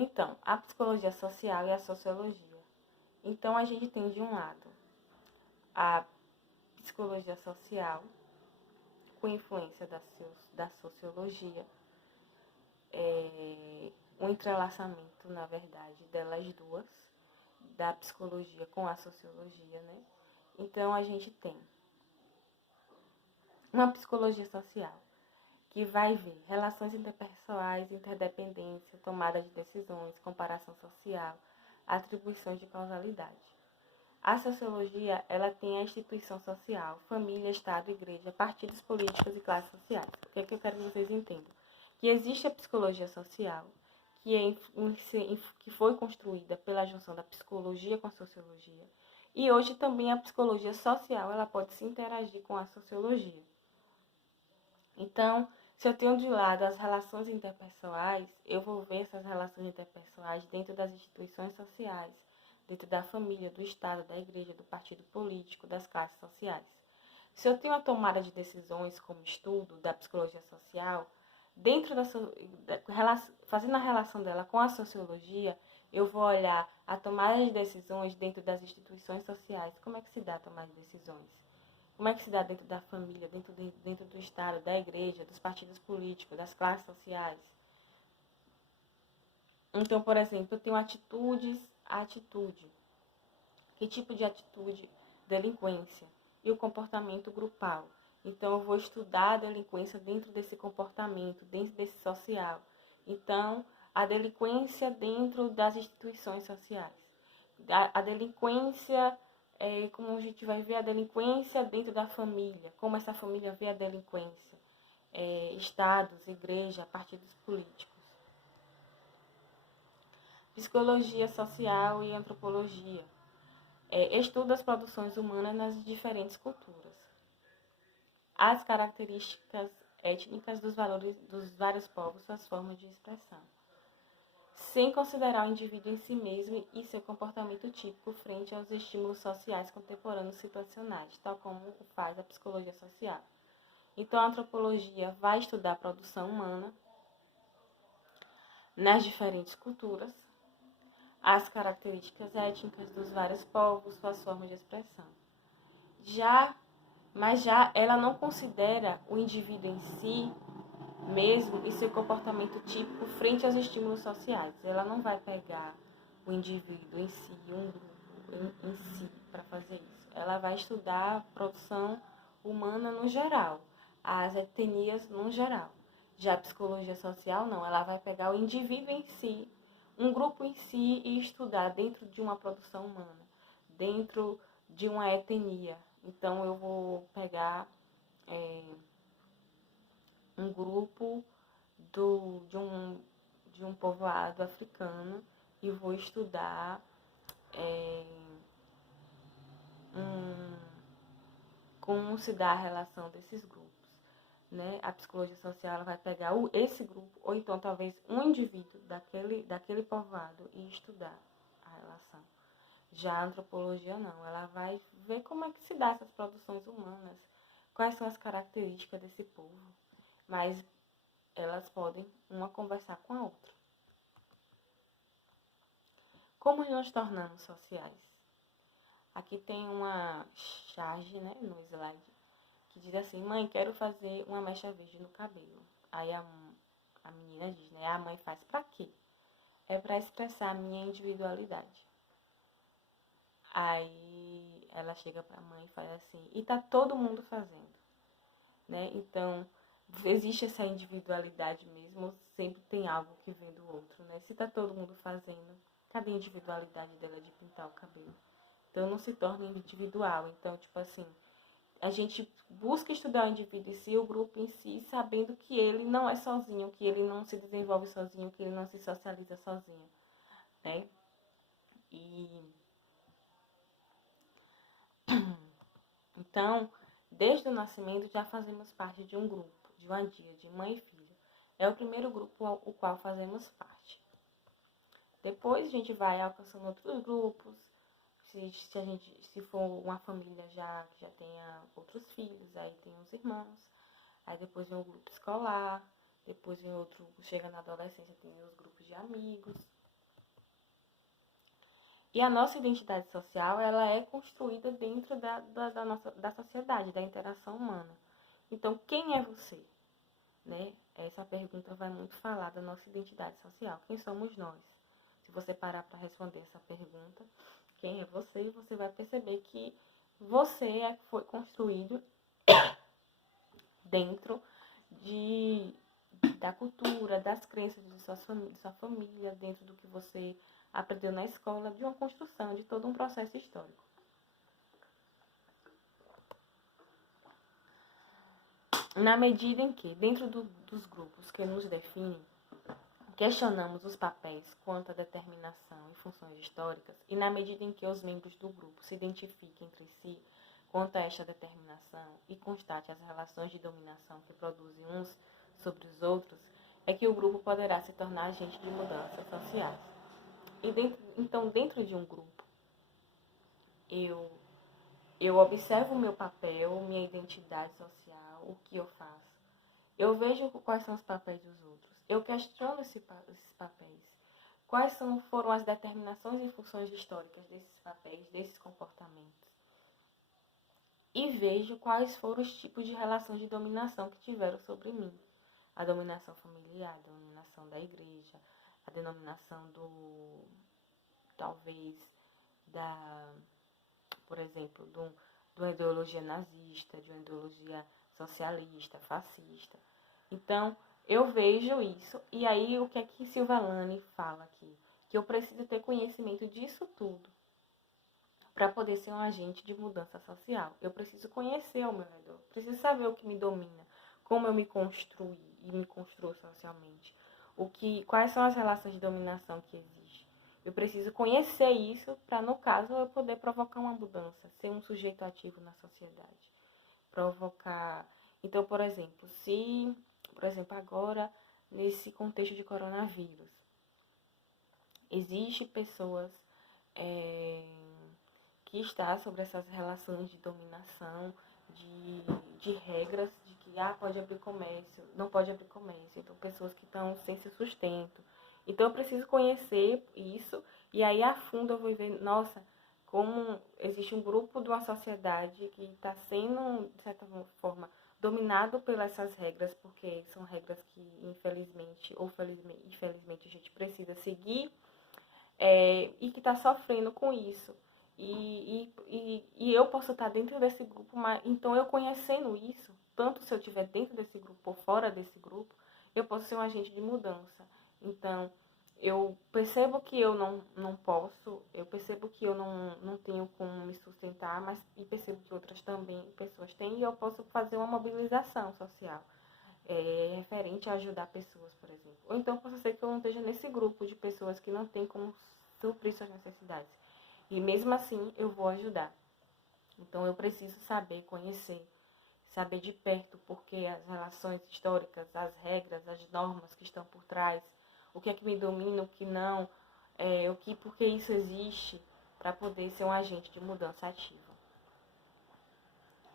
Então, a psicologia social e a sociologia. Então, a gente tem de um lado a psicologia social, com influência da sociologia, um entrelaçamento, na verdade, delas duas, da psicologia com a sociologia, né? Então, a gente tem uma psicologia social, que vai ver relações interpessoais, interdependência, tomada de decisões, comparação social, atribuições de causalidade. A sociologia, ela tem a instituição social, família, Estado, igreja, partidos políticos e classes sociais. O que é que eu quero que vocês entendam? Que existe a psicologia social, que foi construída pela junção da psicologia com a sociologia, e hoje também a psicologia social, ela pode se interagir com a sociologia. Então, se eu tenho de lado as relações interpessoais, eu vou ver essas relações interpessoais dentro das instituições sociais, dentro da família, do Estado, da igreja, do partido político, das classes sociais. Se eu tenho a tomada de decisões como estudo da psicologia social, fazendo a relação dela com a sociologia, eu vou olhar a tomada de decisões dentro das instituições sociais. Como é que se dá a tomada de decisões? Como é que se dá dentro da família, dentro do Estado, da igreja, dos partidos políticos, das classes sociais? Então, por exemplo, eu tenho atitude. Que tipo de atitude? Delinquência. E o comportamento grupal. Então, eu vou estudar a delinquência dentro desse comportamento, dentro desse social. Então, a delinquência dentro das instituições sociais. A delinquência, como a gente vai ver a delinquência dentro da família, como essa família vê a delinquência, estados, igreja, partidos políticos. Psicologia social e antropologia. Estuda as produções humanas nas diferentes culturas. As características étnicas dos vários povos, suas formas de expressão. Sem considerar o indivíduo em si mesmo e seu comportamento típico frente aos estímulos sociais contemporâneos situacionais, tal como faz a psicologia social. Então, a antropologia vai estudar a produção humana nas diferentes culturas, as características étnicas dos vários povos, suas formas de expressão. Mas ela não considera o indivíduo em si mesmo e seu comportamento típico frente aos estímulos sociais. Ela não vai pegar o indivíduo em si, um grupo em si, para fazer isso. Ela vai estudar a produção humana no geral, as etnias no geral. Já a psicologia social, não. Ela vai pegar o indivíduo em si, um grupo em si, e estudar dentro de uma produção humana, dentro de uma etnia. Então, eu vou pegar um grupo de um povoado africano e vou estudar como se dá a relação desses grupos. Né? A psicologia social ela vai pegar esse grupo, ou então talvez um indivíduo daquele povoado e estudar a relação. Já a antropologia não, ela vai ver como é que se dá essas produções humanas, quais são as características desse povo, mas elas podem uma conversar com a outra. Como nos tornamos sociais? Aqui tem uma charge, né, no slide, que diz assim: mãe, quero fazer uma mecha verde no cabelo. Aí a menina diz, né, a mãe faz pra quê? É para expressar a minha individualidade. Aí ela chega pra mãe e fala assim: e tá todo mundo fazendo, né? Então, existe essa individualidade mesmo, sempre tem algo que vem do outro, né? Se tá todo mundo fazendo, cadê a individualidade dela de pintar o cabelo? Então, não se torna individual. Então, tipo assim, a gente busca estudar o indivíduo em si, o grupo em si, sabendo que ele não é sozinho, que ele não se desenvolve sozinho, que ele não se socializa sozinho, né? Então, desde o nascimento já fazemos parte de um grupo, de uma dia, de mãe e filha. É o primeiro grupo o qual fazemos parte. Depois a gente vai alcançando outros grupos, se for uma família que já tenha outros filhos, aí tem os irmãos, aí depois vem o grupo escolar, depois vem outro, chega na adolescência, tem os grupos de amigos. E a nossa identidade social, ela é construída dentro da sociedade, da interação humana. Então, quem é você? Né? Essa pergunta vai muito falar da nossa identidade social. Quem somos nós? Se você parar para responder essa pergunta, quem é você? Você vai perceber que você foi construído dentro da cultura, das crenças de sua família, dentro do que você aprendeu na escola, de uma construção, de todo um processo histórico. Na medida em que, dentro dos grupos que nos definem, questionamos os papéis quanto à determinação e funções históricas, e na medida em que os membros do grupo se identifiquem entre si quanto a esta determinação e constate as relações de dominação que produzem uns sobre os outros, é que o grupo poderá se tornar agente de mudanças sociais. Então, dentro de um grupo, eu observo o meu papel, minha identidade social, o que eu faço. Eu vejo quais são os papéis dos outros. Eu questiono esses papéis. Quais foram as determinações e funções históricas desses papéis, desses comportamentos. E vejo quais foram os tipos de relações de dominação que tiveram sobre mim. A dominação familiar, a dominação da igreja, a denominação talvez, por exemplo, de uma ideologia nazista, de uma ideologia socialista, fascista. Então, eu vejo isso, e aí o que é que Silvia Lane fala aqui? Que eu preciso ter conhecimento disso tudo para poder ser um agente de mudança social. Eu preciso conhecer ao meu redor, preciso saber o que me domina, como eu me construí e me construo socialmente, quais são as relações de dominação que existem. Eu preciso conhecer isso para, no caso, eu poder provocar uma mudança, ser um sujeito ativo na sociedade. Então, por exemplo, agora, nesse contexto de coronavírus, existem pessoas que estão sobre essas relações de dominação, de regras, de que pode abrir comércio, não pode abrir comércio. Então, pessoas que estão sem seu sustento. Então, eu preciso conhecer isso, e aí a fundo eu vou ver, nossa, como existe um grupo de uma sociedade que está sendo, de certa forma, dominado pelas essas regras, porque são regras que, infelizmente ou infelizmente, a gente precisa seguir, e que está sofrendo com isso. E eu posso estar dentro desse grupo, mas então eu conhecendo isso, tanto se eu estiver dentro desse grupo ou fora desse grupo, eu posso ser um agente de mudança. Então, eu percebo que eu não posso, eu percebo que eu não tenho como me sustentar, e percebo que outras pessoas têm, e eu posso fazer uma mobilização social referente a ajudar pessoas, por exemplo. Ou então posso ser que eu não esteja nesse grupo de pessoas que não têm como suprir suas necessidades. E mesmo assim eu vou ajudar. Então eu preciso saber, conhecer, saber de perto porque as relações históricas, as regras, as normas que estão por trás, o que é que me domina, o que não, porque isso existe, para poder ser um agente de mudança ativa.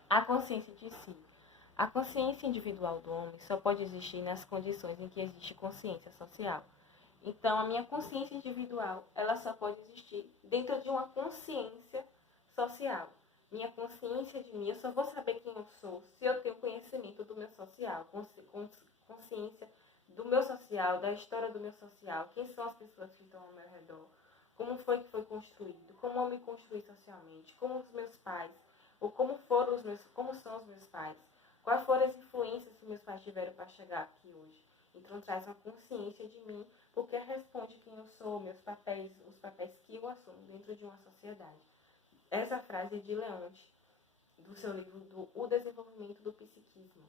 A consciência de si. A consciência individual do homem só pode existir nas condições em que existe consciência social. Então, a minha consciência individual, ela só pode existir dentro de uma consciência social. Minha consciência de mim, eu só vou saber quem eu sou se eu tenho conhecimento do meu social, consciência do meu social, da história do meu social, quem são as pessoas que estão ao meu redor, como foi que foi construído, como eu me construí socialmente, como os meus pais, ou como são os meus pais, quais foram as influências que meus pais tiveram para chegar aqui hoje. Então, traz uma consciência de mim, porque responde quem eu sou, meus papéis, os papéis que eu assumo dentro de uma sociedade. Essa frase é de Leonte, do seu livro O Desenvolvimento do Psiquismo.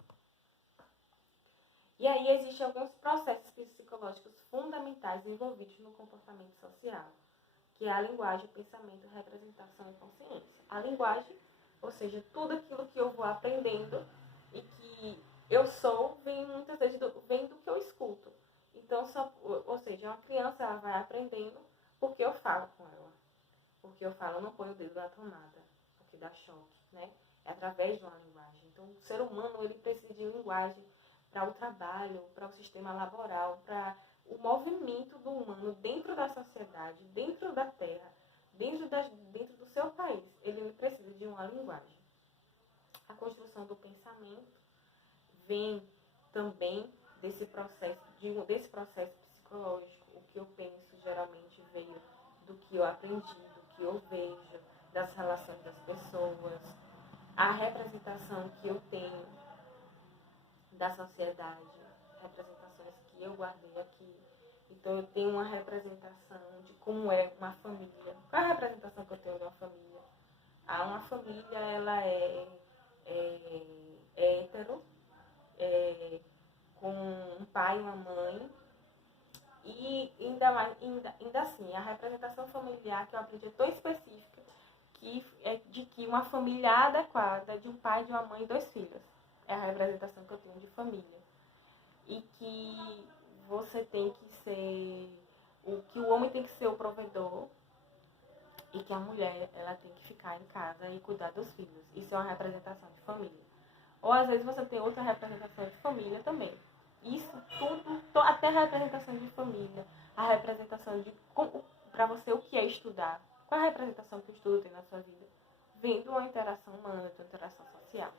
E aí existem alguns processos psicológicos fundamentais envolvidos no comportamento social, que é a linguagem, o pensamento, a representação e consciência. A linguagem, ou seja, tudo aquilo que eu vou aprendendo e que eu sou, muitas vezes vem do que eu escuto. Então, ou seja, uma criança ela vai aprendendo porque eu falo com ela. Porque eu falo, eu não ponho o dedo na tomada, porque dá choque, né? É através de uma linguagem. Então, o ser humano, ele precisa de linguagem para o trabalho, para o sistema laboral, para o movimento do humano dentro da sociedade, dentro da Terra, dentro do seu país, ele precisa de uma linguagem. A construção do pensamento vem também desse processo psicológico. O que eu penso geralmente veio do que eu aprendi, do que eu vejo, das relações das pessoas, a representação que eu tenho da sociedade, representações que eu guardei aqui. Então eu tenho uma representação de como é uma família. Qual é a representação que eu tenho de uma família? Uma família, ela é hétero, com um pai e uma mãe, e ainda assim, a representação familiar que eu aprendi é tão específica que é de que uma família adequada de um pai, de uma mãe e 2 filhos. É a representação que eu tenho de família. E que você tem que ser, que o homem tem que ser o provedor e que a mulher, ela tem que ficar em casa e cuidar dos filhos. Isso é uma representação de família. Ou às vezes você tem outra representação de família também. Isso tudo, até a representação de família, a representação de para você o que é estudar. Qual a representação que o estudo tem na sua vida? Vem de uma interação humana, de uma interação social.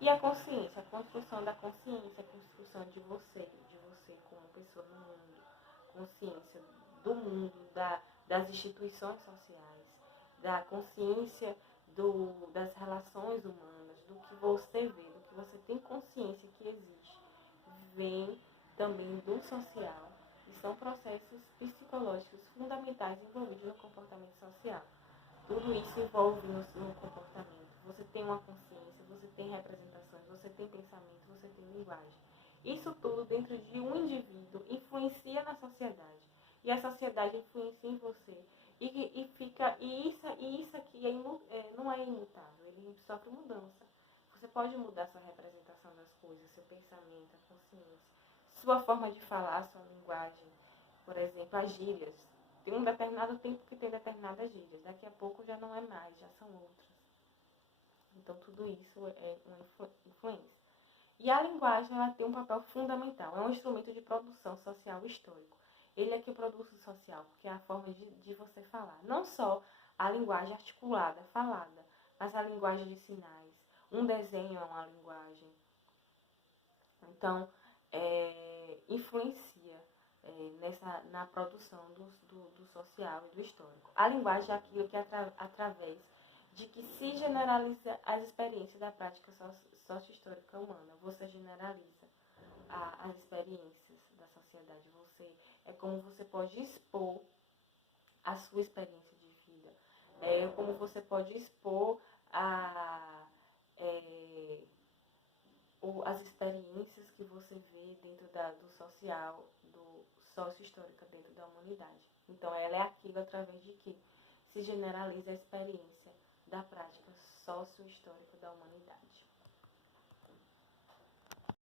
E a consciência, a construção da consciência, a construção de você como pessoa no mundo, consciência do mundo, das instituições sociais, da consciência das relações humanas, do que você vê, do que você tem consciência que existe, vem também do social, e são processos psicológicos fundamentais envolvidos no comportamento social. Tudo isso envolve no comportamento. Você tem uma consciência, você tem representações, você tem pensamento, você tem linguagem. Isso tudo dentro de um indivíduo influencia na sociedade. E a sociedade influencia em você. E isso aqui não é imutável, ele sofre mudança. Você pode mudar sua representação das coisas, seu pensamento, a consciência, sua forma de falar, sua linguagem. Por exemplo, as gírias. Tem um determinado tempo que tem determinadas gírias. Daqui a pouco já não é mais, já são outras. Então, tudo isso é uma influência. E a linguagem, ela tem um papel fundamental. É um instrumento de produção social histórico. Ele é que produz o social, porque é a forma de você falar. Não só a linguagem articulada, falada, mas a linguagem de sinais. Um desenho é uma linguagem. Então, influencia na produção do social e do histórico. A linguagem é aquilo que através de que se generaliza as experiências da prática sócio-histórica humana. Você generaliza as experiências da sociedade. É como você pode expor a sua experiência de vida. É como você pode expor as experiências que você vê dentro do social, do sócio-histórica dentro da humanidade. Então, ela é aquilo através de que se generaliza a experiência da prática sócio-histórica da humanidade.